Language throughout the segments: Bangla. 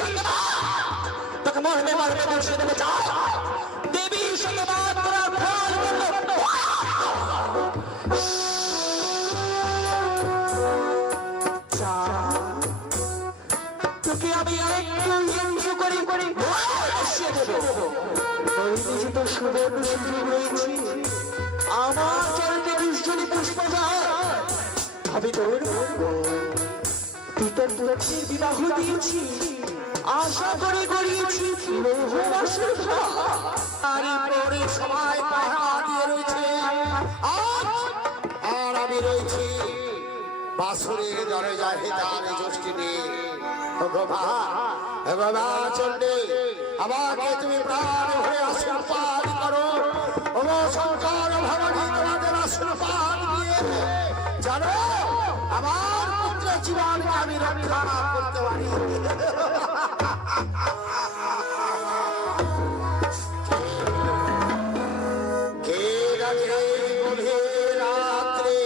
সঙ্গে তোকে মরবে মরবে বসে দেবে যা দেবীর সঙ্গে বাদ করার ফল তোকে আমি আরেকটু ইয়ে করি বসিয়ে দেবো নইলে তো সুবর্ণ সুযোগ রয়েছে আমার চলতে দুশ্চরি পুষ্প যায় আমি তোর পিতার দুরক্ষের বিবাহ দিয়েছি আশা করে করিয়েছি লৌহবাসের পরে সবাই পাহারা দিয়ে রয়েছে আর আমি রয়েছি বাসুরের দরজা হেতারে জ্যোষ্ঠী নিয়ে চলবে আমাকে তুমি প্রাণ হয়ে আশীর্বাদ করো ও শঙ্কর ভবানী তোমাদের আশীর্বাদ দিয়ে জানো আমার পুত্রের জীবনকে আমি রক্ষা করতে পারি কে রাখে গভীর রাত্রে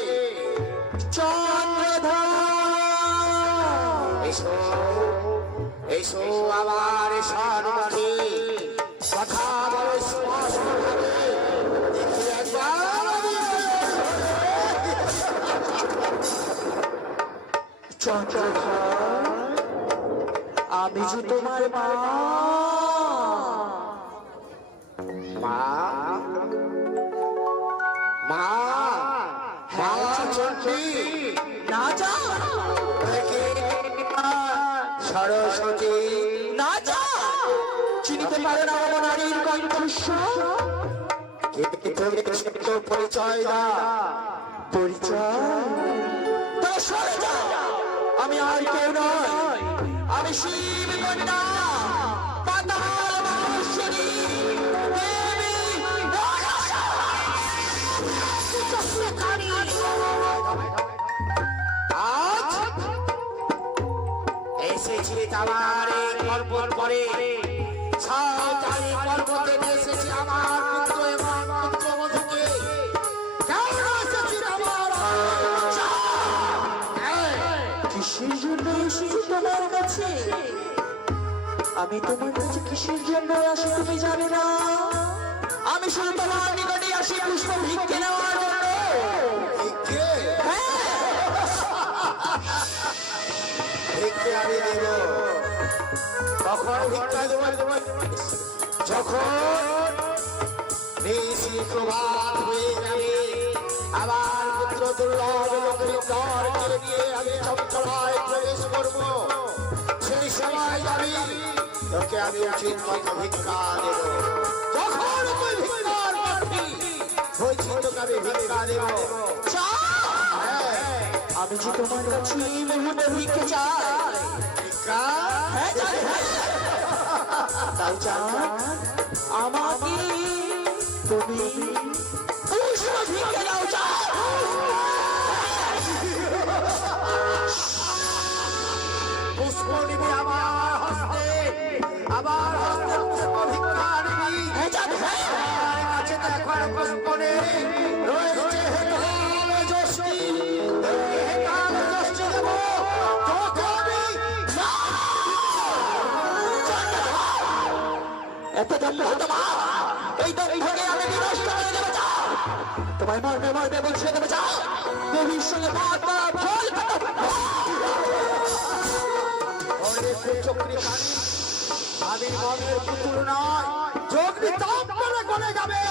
এসো আমার সম্মুখে কথা বলে স্পষ্ট দেখি একবার আমি যে তোমার মা মা মা চন্ডী না যা সরস্বতী না যা চিনিতে পারে না আমার নারীর কণ্ঠস্বর পরিচয় দা পরিচয় তোরা সরে যা আমি আর কেউ নয় আমি শিব কন্যা পাতাল মহেশ্বরী দেবী আজ এসেছি আমার এই পর্বত পরে 6 তারিখ পর্বতে এসেছি আমার পুত্র এবং পুত্রবধূকে কেমন এসেছি আমার কিসের জন্য এসেছি তোমার কাছে আমি তোমার কাছে কিসের জন্য আসি তুমি জানো না আমি শুধু তোমার নিকটে আসি পুষ্প ভিক্ষে নেওয়ার জন্য আমি দেব কখন ভিক্ষা দেব যখন বেশি প্রভাত হয়ে যাবে আমার পুত্র দুর্লভ লক্ষ্মীধর নিয়ে আমি চঞ্চলায় প্রবেশ করব সেই সময় যাবি তোকে আমি উচিত মতো ভিক্ষা দেব যখন তুই ভিক্ষার পাত্রী হয়েছি তোকে আমি ভিক্ষা দেব আমি যে তোমার কাছে এই মুহূর্তে ভিক্ষা চাই আমাকে তুমি ভিক্ষা দাও পুষ্প নিবি আমার হস্তে পুষ্প ভিক্ষা নিবি কাছে দেখো পুষ্প নেই রয়েছে তোমায় মরবে মরবে বলছে দেবে যাও দেবীর সঙ্গে চক্রী আবির মনের পুতুল নয় চক্রী তাপ করে গলে যাবে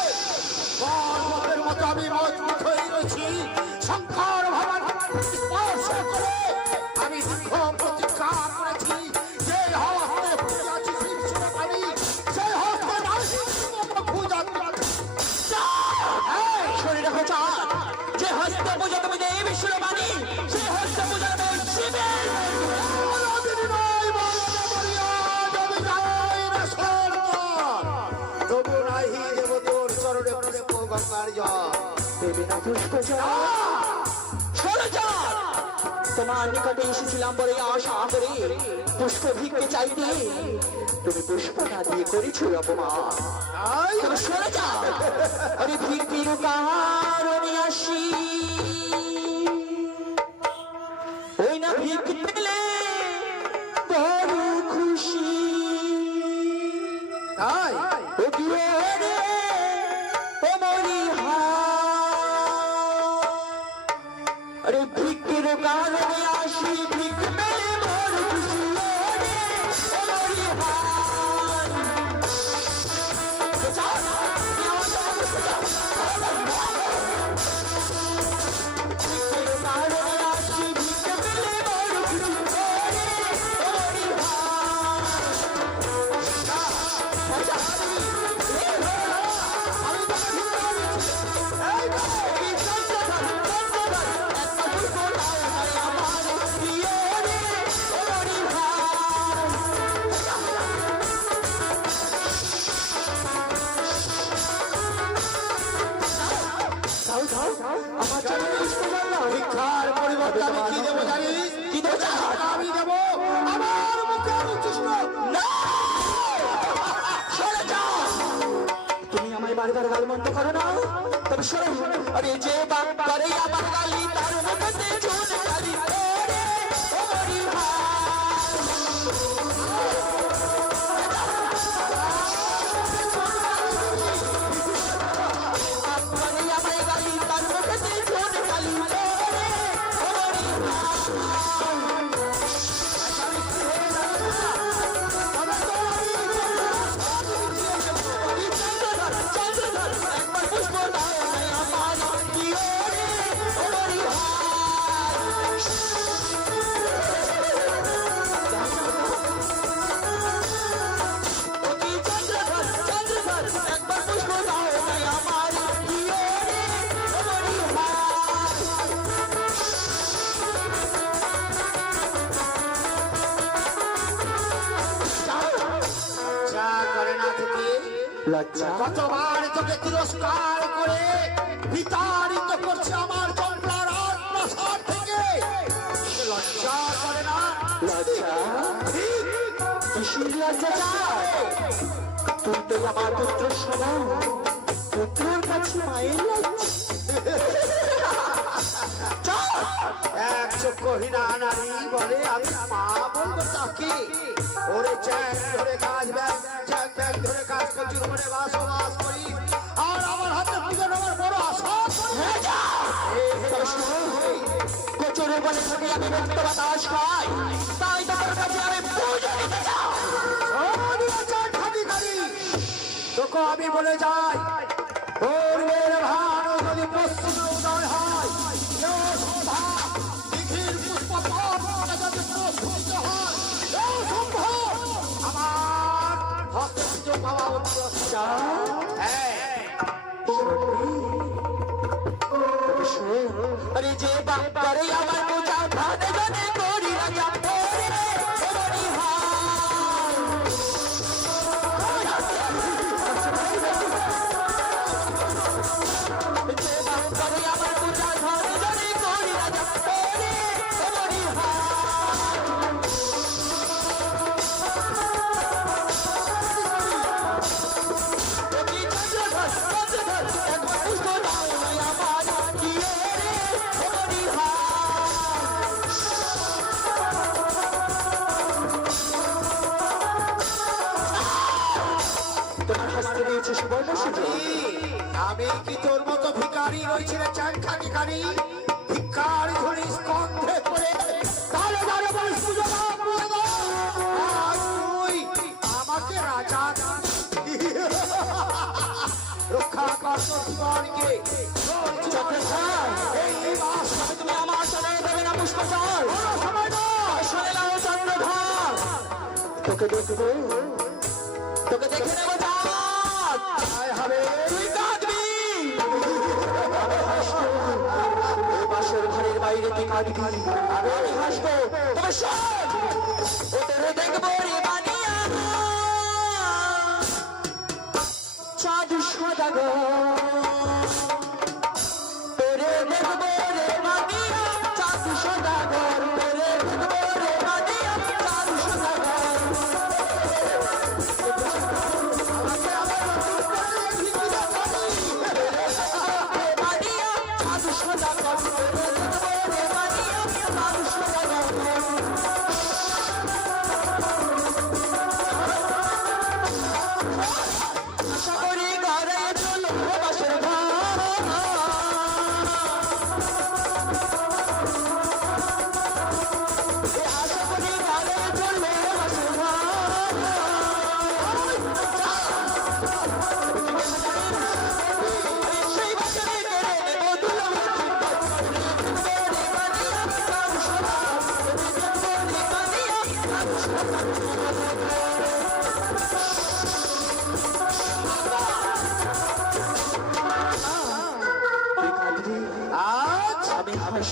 পর্বতের মতো আমি মজবুত হয়ে রয়েছি শঙ্কর ভগবান স্পর্শ করে আমি দীর্ঘ প্রতীক্ষা করেছি যে হস্তে পূজাছি শিবসুরে পানি সেই হস্তে শরীরে চাঁদ যে হস্তে পূজা তুমি দেবী সুরে পানি সেই হস্তে পূজা শিবের তবু নাহি দেব তোর চরণে গঙ্গার জল দেবী না পুষ্প তোমার নিকটে এসেছিলাম বলে আশা করে পুষ্প ভিক্ষে চাইতে তুমি পুষ্প না দিয়ে করেছো অপমান তুমি সরে যাও আমি ভিক্ষির কারণে আসি ওই না ভিক্ষে পেলে বড় খুশি তাই ও কি রে ও মরি আরে ভিক্ষের কারণে আসি ভিক মেলে মোর খুশি রে ও মরি ভিক্ষার পরিবর্তে আমি কি দেবো জানিস? কি দেবো জানিস? আমি দেবো আমার মুখের উচ্ছিষ্ট। তুমি আমায় বারবার গালমন্দ করো না, তবে শোনো, আরে যে বাপ করে আমার গালি তার মুখে ঝুল গালি ওরে ও মরি যা করে না থেকে লজ্জা কতবার তোকে তিরস্কার করে বিতাড়িত করছে আমার চন্দ্রার আত্মসার থেকে। লজ্জা করে না? লজ্জা কিসের লজ্জা চাই? তুই তো আমার পুত্র সমান, পুত্রের কাছে মায়ের লজ্জা। এক চক্ষুহীনা নারী বলে আমি মা বলবো তাকে? ওরে চ্যাং ধরে কাজ ব্যাগ চ্যাং ব্যাগ ধরে কাজ করছি, ওরে বসবাস করি আর আমার হাতে পুজো নেওয়ার বড় আশা কচুরে বলে থাকি আমি মুক্ত বাতাস খাই, তাই তোমার কাছে আমি পুজো দিতে যাও। তোকে আমি বলে যাই, পূর্বের ভান যদি পশ্চিমে উদয় হয়, এও সম্ভব দিঘির পুষ্পপথে যদি প্রস্ফুটিত হয়, এও সম্ভব আমার হস্তে পুজো পাওয়া উচিত। হ্যাঁ, আরে যে বাপ করে আমার পূজা ভানে জানে করি রাজা ওরে ও মরি যে বাপ করে আমার পূজা ভানে জানে করি রাজা ওরে ও মরি আমি কি তোর মতো ভিখারি রয়েছে রে চ্যাং খাকি খানি? ভিক্ষার ঝুলি স্কন্ধে করে তাহলে যারে বলিস পুজো দাও, পুজো দাও। আর তুই আমাকে রাজা রক্ষা কর তোর জীবনকে। এই মাস তুমি আমার সময় দেবে না পুষ্পচল, সময় নয়। শুনে নাও চন্দ্রধর, তোকে দেখবো, তোকে দেখে নেবো চাঁদ। হবে তুই কাঁদবি, বাসর ঘরের বাইরে তুই কাঁদবি, আমি হাসবো, তবে শোন, ও তোরে দেখবো রে বানিয়া চাঁদ সদাগর, তোরে দেখবো রে বানিয়া চাঁদ সদাগর, তোরে দেখবো রে বানিয়া চাঁদ সদাগর।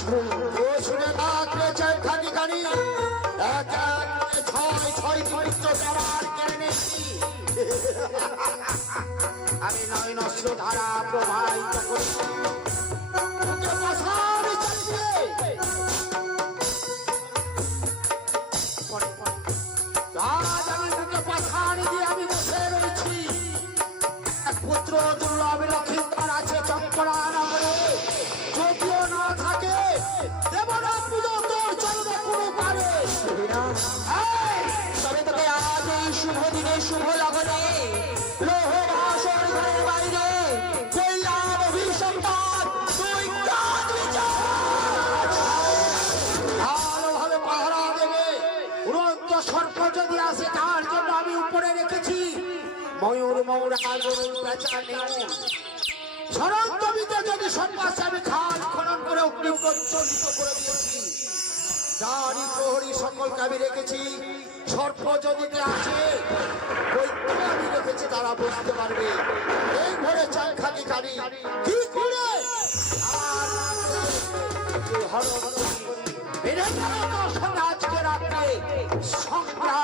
ও শুনে থাকলে চাই খানি খানি এক এক ছয় ছয় পবিত্র দেওয়ার কেড়ে নিয়েছি আমি নয় নষ্ট ধারা প্রবাহিত করেছি বুকে পাশানি চালিয়ে আজ আমি বুকে পাশানি দিয়ে আমি বসে রয়েছি এক পুত্র দুর্লভ লক্ষিন্দর আছে চম্পরা নগরে যদিও না থাকে দেবরা পুজো তোর চলবে কোনো পারে তবে তোকে আজ এই শুভ দিনে শুভ লগনে লোহ ভাষণ ঘরের বাইরে করলাম অভিসম্পাদ তুই কাজ ভালোভাবে পাহারা দেবে উড়ন্ত সর্প যদি আসে তার জন্য আমি উপরে রেখেছি ময়ূর ময়ূর আগরুল পেঁচা নেউল সরন্তবিতে যদি সর্প আসে আমি খাল খনন করে অগ্নি প্রজ্বলিত করে দিয়েছি দাড়ি প্রহরী সকলকে আমি রেখেছি সর্প যদি আসে বৈদ্য আমি রেখেছি তারা বুঝতে পারবে এই ঘরে চাল খানি খানি কি করে আজকে রাত্রে সংগ্রাম